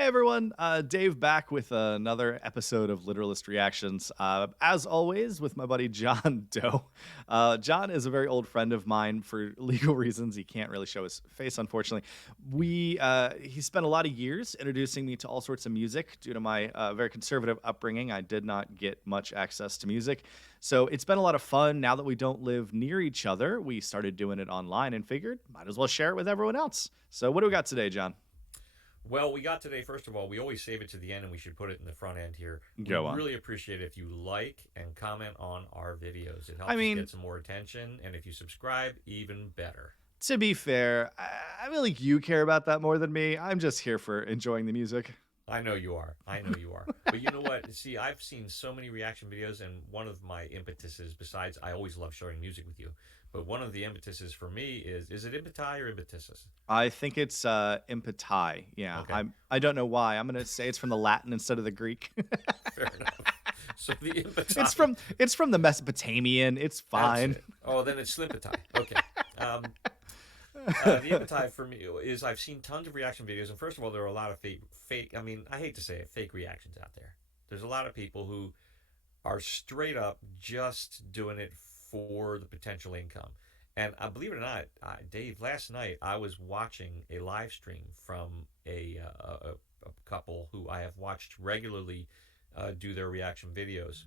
Hey everyone, Dave back with another episode of Literalist Reactions. As always, with my buddy John Doe. John is a very old friend of mine for legal reasons. He can't really show his face, unfortunately. He spent a lot of years introducing me to all sorts of music. Due to my very conservative upbringing, I did not get much access to music. So it's been a lot of fun. Now that we don't live near each other, we started doing it online and figured might as well share it with everyone else. So what do we got today, John? Well, we got today, first of all, we always save it to the end and we should put it in the front end here. We'd Go on. really appreciate it if you like and comment on our videos. It I helps us mean, get some more attention. And if you subscribe, even better. to be fair, I feel like you care about that more than me. I'm just here for enjoying the music. I know you are. I know you are. But you know what? See, I've seen so many reaction videos, and one of my impetuses, besides I always love sharing music with you, but one of the impetuses for me is it impeti or impetuses? I think it's impeti. Yeah, Okay, I don't know why. I'm gonna say it's from the Latin instead of the Greek. fair enough. So the it's impeti. from it's from the Mesopotamian. It's That's fine. it. Oh, then it's slimpeti. Okay. Um, the appetite for me is I've seen tons of reaction videos, and first of all, there are a lot of fake. I mean, I hate to say it, fake reactions out there. There's a lot of people who are straight up just doing it for the potential income. And believe it or not, Dave, last night I was watching a live stream from a couple who I have watched regularly do their reaction videos,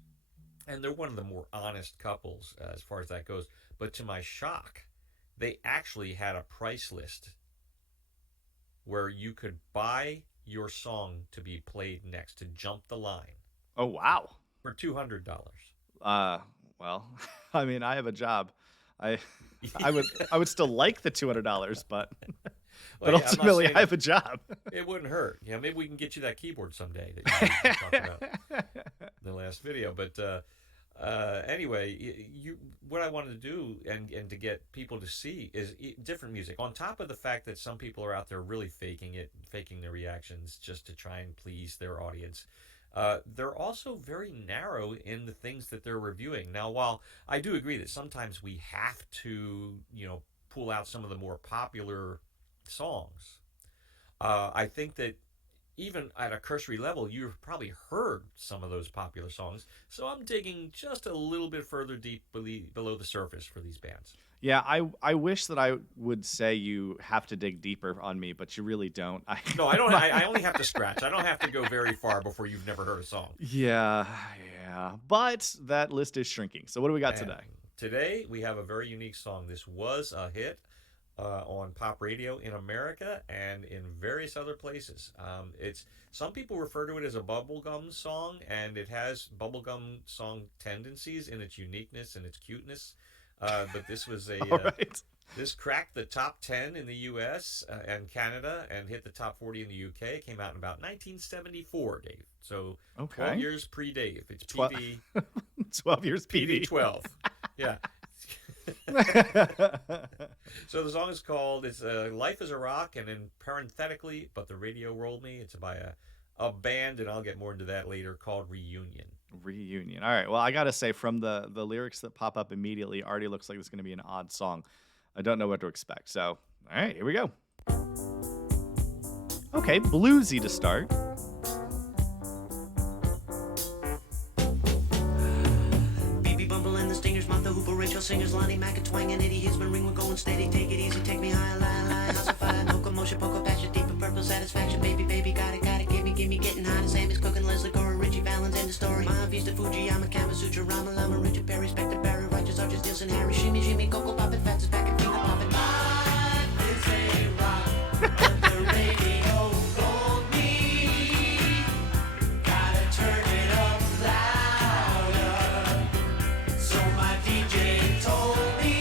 and they're one of the more honest couples as far as that goes. But to my shock, they actually had a price list where you could buy your song to be played next to jump the line Oh wow. for $200. Uh, well, I mean, I have a job. I I would still like the $200, but Well, but yeah, I'm not ultimately saying I have a job. it wouldn't hurt. Yeah, maybe we can get you that keyboard someday that you talked about in the last video. But anyway, what I wanted to do and to get people to see is different music. On top of the fact that some people are out there really faking it, faking their reactions just to try and please their audience. They're also very narrow in the things that they're reviewing. Now, while I do agree that sometimes we have to, pull out some of the more popular songs, I think that even at a cursory level, you've probably heard some of those popular songs. So I'm digging just a little bit further deep below the surface for these bands. Yeah, I wish that I would say you have to dig deeper on me, but you really don't. No, I don't. I only have to scratch. I don't have to go very far before you've never heard a song. Yeah, yeah. But that list is shrinking. So what do we got And today? today we have a very unique song. This was a hit on pop radio in America and in various other places. It's some people refer to it as a bubblegum song, and it has bubblegum song tendencies in its uniqueness and its cuteness. But this was All a right. this cracked the top 10 in the U.S. And Canada, and hit the top 40 in the U.K. It came out in about 1974, Dave. So 12 Okay. years pre-Dave. It's 12, PV 12 years PV PD. 12. Yeah. So the song is called it's "Life Is a Rock," and then parenthetically, "But the Radio Rolled Me." It's by a band, and I'll get more into that later, called Reunion. Reunion. All right. Well, I got to say, from the lyrics that pop up immediately, already looks like it's going to be an odd song. I don't know what to expect. So, all right, here we go. Okay, bluesy to start. BB Bumble and the Stingers, Martha Hooper, Rachel Singers, Lonnie Mack, and Twang, and Eddie Hisman, ring, we're going steady, take it easy, take me high, lie, lie, house of fire, no commotion, poker, passion, deep and purple satisfaction, baby, got it, give me, getting hot, Sammy's cooking, Leslie Gore, Richie Valens, and the story, Mahavista, Fujiyama, Kama Sutra, Rama Lama, Richard Perry, Spectre, Barry, Righteous, Arches, Nielsen, Harry, Shimmy, Coco, Poppin', Fats, back and finger poppin'. Life is a rock, but the radio rolled me, gotta turn it up louder. So my DJ told me,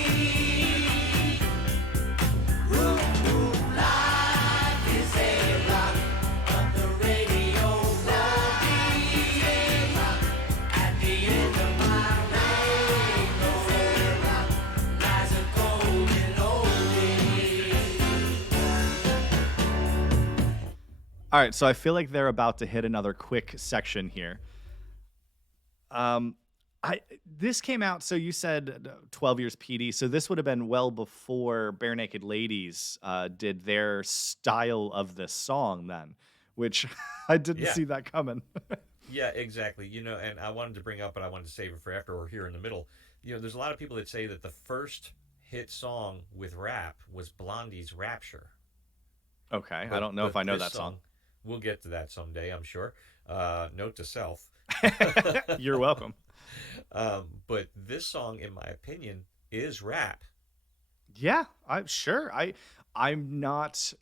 life is a rock, but the radio won't be a rock. At the end of my rainbow, lies a golden oldie. All right, so I feel like they're about to hit another quick section here. Um, this came out. So you said 12 years PD. So this would have been well before Bare Naked Ladies did their style of this song. Then which I didn't Yeah. see that coming. Yeah, exactly. And I wanted to bring up, but I wanted to save it for after or here in the middle. There's a lot of people that say that the first hit song with rap was Blondie's Rapture. Okay, I But don't know if but I know this that song. song, we'll get to that someday, I'm sure. Note to self. You're welcome. But this song, in my opinion, is rap. Yeah, I'm sure. I'm not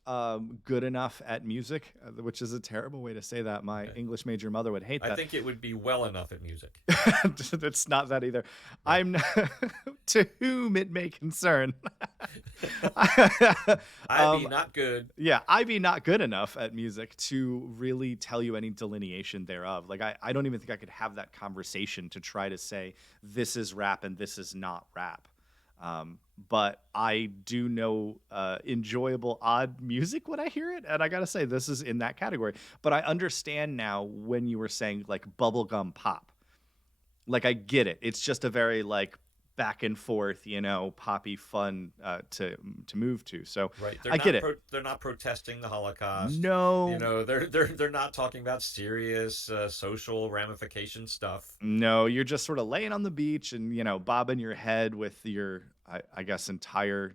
good enough at music, which is a terrible way to say that. My Okay. English major mother would hate I that. think it would be well enough at music. It's not that either. Yeah. I'm not, to whom it may concern. I be not good. Yeah, I be not good enough at music to really tell you any delineation thereof. Like I don't even think I could have that conversation to try to say this is rap and this is not rap. But I do know enjoyable odd music when I hear it, and I gotta say this is in that category. But I understand now when you were saying like bubblegum pop. Like I get it. It's just a very like back and forth, poppy fun to move to. So Right. I get it. They're not protesting the Holocaust. No, They're not talking about serious social ramification stuff. no, you're just sort of laying on the beach and bobbing your head with your, I guess, entire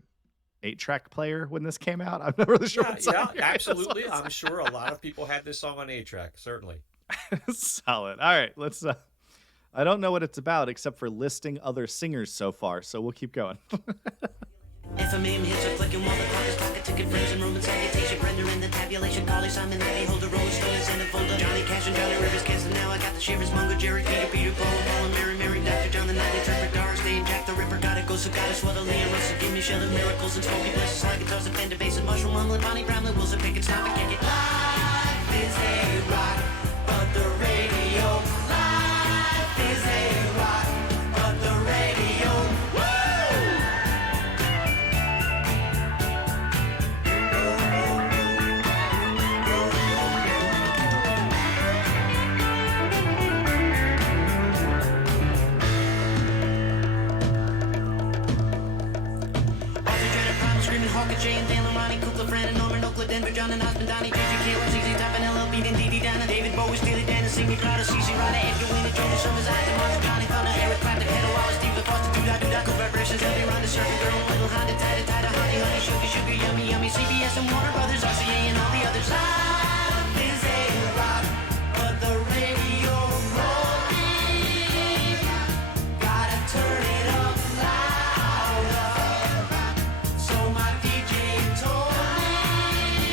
8-track player when this came out. I'm not really sure. Yeah, what song yeah, you're gonna absolutely. say. I'm sure a lot of people had this song on 8-track, certainly. Solid. All right, let's. I don't know what it's about except for listing other singers so far, so we'll keep going. FMM hits are clicking while the clock is clock, a ticket, friends and room and salutation, render in the tabulation, Carly Simon, Eddie Holder, Rolling Stones in the folder, Johnny Cash and Johnny Rivers, Kansas, now I got the shivers, Mungo, Jerry, Peter, Paul, and Mary, Dr. John, the Nightly Tripper, Doris Day, and Jack the Ripper, gotta go, so gotta swallow, Leon Russell, give me shelter, miracles, and smoky blessings, like guitars, and Fender basses, Mushroom, Mumbling, Bonnie Brown, Wilson, pick it, stop it, kick it. Life is a rock, but the radio, life is a rock, but the radio, woo! Hawker, Jay, and Dale, and Ronnie, Kukla, Fran, and Norman, Oakland, Denver, John, and Osmond, Donnie, JJ, Kayla, ZZ Top, and LL Beat, and Dee Dee, Donna, David Bowie, Steely Dan, and Singing Cloud, and CC Ryder, Edgar Wayne, and Jordan Summers, Isaac Martin, Johnny Thunder, Eric Clapton, Head Wallace, Steve Foster, Do-Da, Cool Vibrations, Ellie Ronda, Surfing Girl, Little Honda, Tida, Honey, Honey, Sugar, Yummy, CBS, and Warner Brothers, RCA, and all the others. Life is a rock, but the radio won't be. Gotta turn it up louder. So my DJ told me,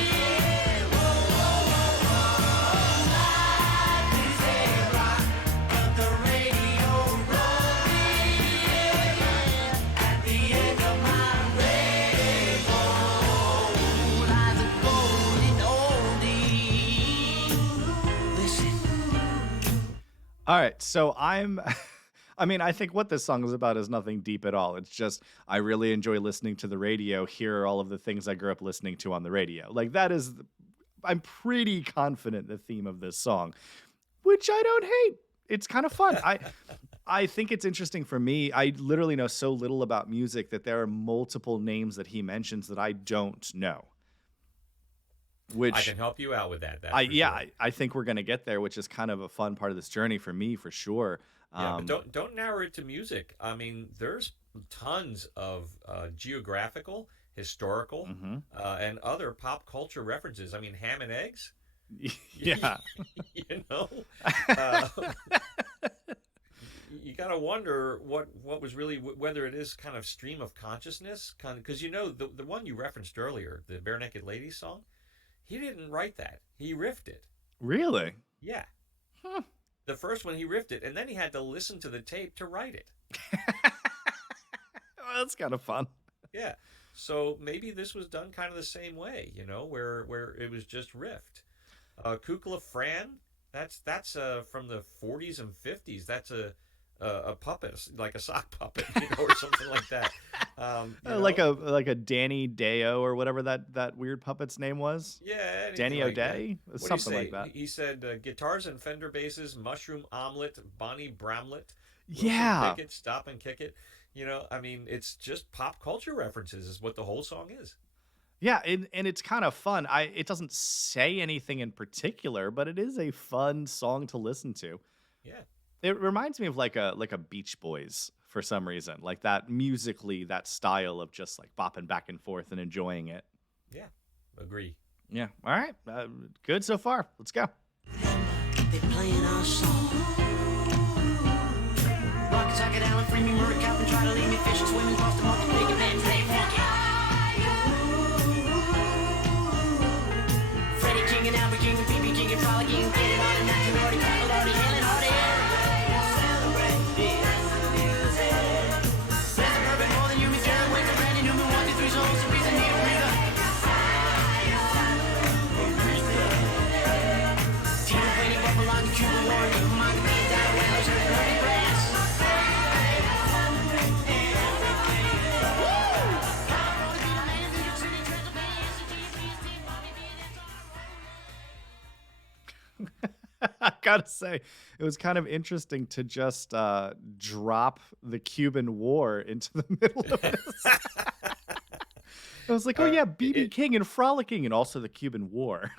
life is a rock, but the radio won't be. At the end of my rainbow lies a golden oldie. Listen. All right, so I mean, I think what this song is about is nothing deep at all. It's just I really enjoy listening to the radio. Here are all of the things I grew up listening to on the radio. Like that is, I'm pretty confident the theme of this song, which I don't hate. It's kind of fun. I think it's interesting for me. I literally know so little about music that there are multiple names that he mentions that I don't know. Which I can help you out with that. That's I for yeah, sure. I think we're gonna get there, which is kind of a fun part of this journey for me, for sure. Yeah, but don't narrow it to music. I mean, there's tons of geographical, historical, Mhm. and other pop culture references. I mean, ham and eggs. Yeah. You know, uh, you gotta wonder what was really whether it is kind of stream of consciousness, kind of because the one you referenced earlier, the Bare Naked Ladies song, he didn't write that. He riffed it. Really? Yeah, Huh. the first one he riffed it, and then he had to listen to the tape to write it. Well, that's kind of fun. Yeah. So maybe this was done kind of the same way, where it was just riffed. Kukla Fran, that's from the 40s and 50s. That's a puppet, like a sock puppet, or something like that. Like a Danny Deo or whatever that weird puppet's name was. Yeah, anything Danny like that. O'Day, What did he something say? like that. He said guitars and Fender basses, mushroom omelet, Bonnie Bramlett, Wilson Yeah. Pickett, stop and kick it. I mean, it's just pop culture references is what the whole song is. Yeah, and it's kind of fun. It doesn't say anything in particular, but it is a fun song to listen to. Yeah, It reminds me of like a Beach Boys for some reason, like that musically, that style of just like bopping back and forth and enjoying it. yeah, agree. Yeah. All right. Good so far. Let's go. They playing our song. Rock, sock it, Allen, free me, Murray, Calvin, try to leave me fishing, swimming, cross the market, big man, play funky. Freddie King and Albert King and BB King and Frolicking, get it on and that can already, people already hailing hard air. Celebrate this music. There's a perfect more than you, Miss Jerry, with the brand new 1, 2, 3 songs, the reason here, Rita. Tina Wayne, Bubble on the Cuban War, keep them on the beat, down, Whalers, and Dirty Brass. I gotta say, it was kind of interesting to just drop the Cuban War into the middle of this. I was like, oh yeah, BB King and Frolicking, and also the Cuban War.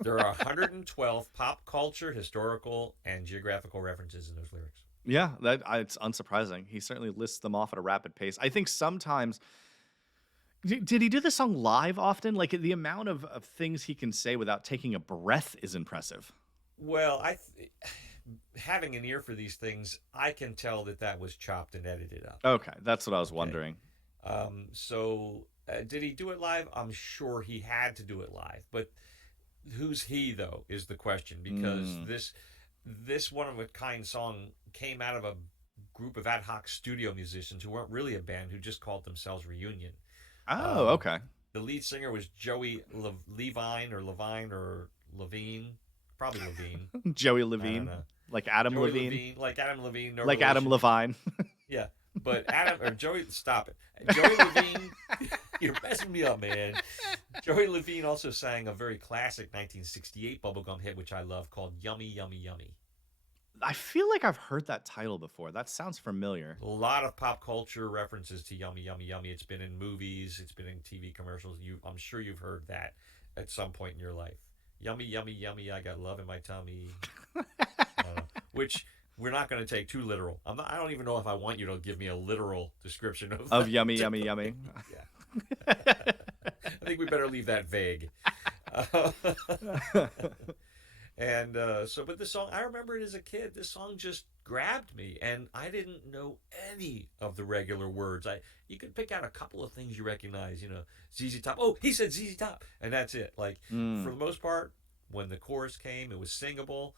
There are 112 pop culture, historical, and geographical references in those lyrics. Yeah, it's unsurprising. He certainly lists them off at a rapid pace. I think sometimes. Did he do this song live often? Like the amount of things he can say without taking a breath is impressive. Well, having an ear for these things, I can tell that was chopped and edited up. Okay, that's what I was wondering. Did he do it live? I'm sure he had to do it live, but who's he though is the question, because this one of a kind song came out of a group of ad hoc studio musicians who weren't really a band, who just called themselves Reunion. Oh, okay. The lead singer was Joey Levine or Levine, probably Levine. Joey Levine, like Adam Joey Levine, like Adam Levine, no like relation. Adam Levine. Yeah, but Adam or Joey, stop it. Joey Levine, you're messing me up, man. Joey Levine also sang a very classic 1968 bubblegum hit, which I love, called "Yummy Yummy Yummy." I feel like I've heard that title before. That sounds familiar. A lot of pop culture references to "Yummy Yummy Yummy." It's been in movies, it's been in TV commercials. I'm sure you've heard that at some point in your life. Yummy Yummy Yummy, I got love in my tummy. Which we're not going to take too literal. I don't even know if I want you to give me a literal description of yummy yummy yummy. Yeah. I think we better leave that vague. But this song, I remember it as a kid. This song just grabbed me, and I didn't know any of the regular words. You could pick out a couple of things you recognize, ZZ Top. Oh, he said ZZ Top, and that's it. Like, for the most part, when the chorus came, it was singable.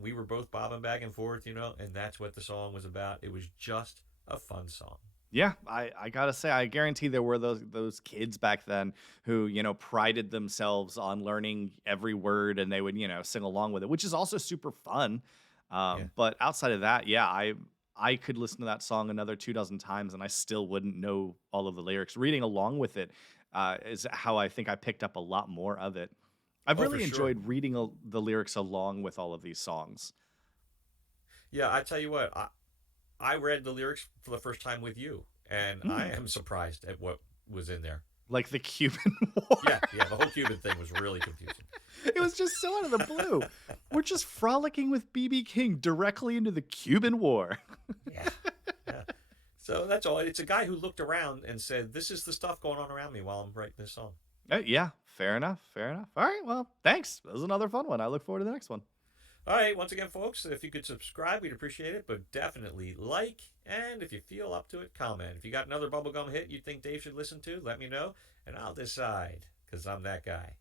We were both bobbing back and forth, and that's what the song was about. It was just a fun song. Yeah, I gotta say, I guarantee there were those kids back then who, prided themselves on learning every word, and they would, sing along with it, which is also super fun. But outside of that, yeah, I could listen to that song another 24 times, and I still wouldn't know all of the lyrics. Reading along with it is how I think I picked up a lot more of it. I've really enjoyed reading the lyrics along with all of these songs. Yeah, I tell you what, I read the lyrics for the first time with you, and I am surprised at what was in there. Like the Cuban War. Yeah, the whole Cuban thing was really confusing. It was just so out of the blue. We're just frolicking with BB King directly into the Cuban War. Yeah. So that's all. It's a guy who looked around and said, "This is the stuff going on around me while I'm writing this song." Yeah, fair enough. All right, well, thanks. That was another fun one. I look forward to the next one. All right, once again, folks, if you could subscribe, we'd appreciate it, but definitely like, and if you feel up to it, comment. If you got another bubblegum hit you think Dave should listen to, let me know, and I'll decide, because I'm that guy.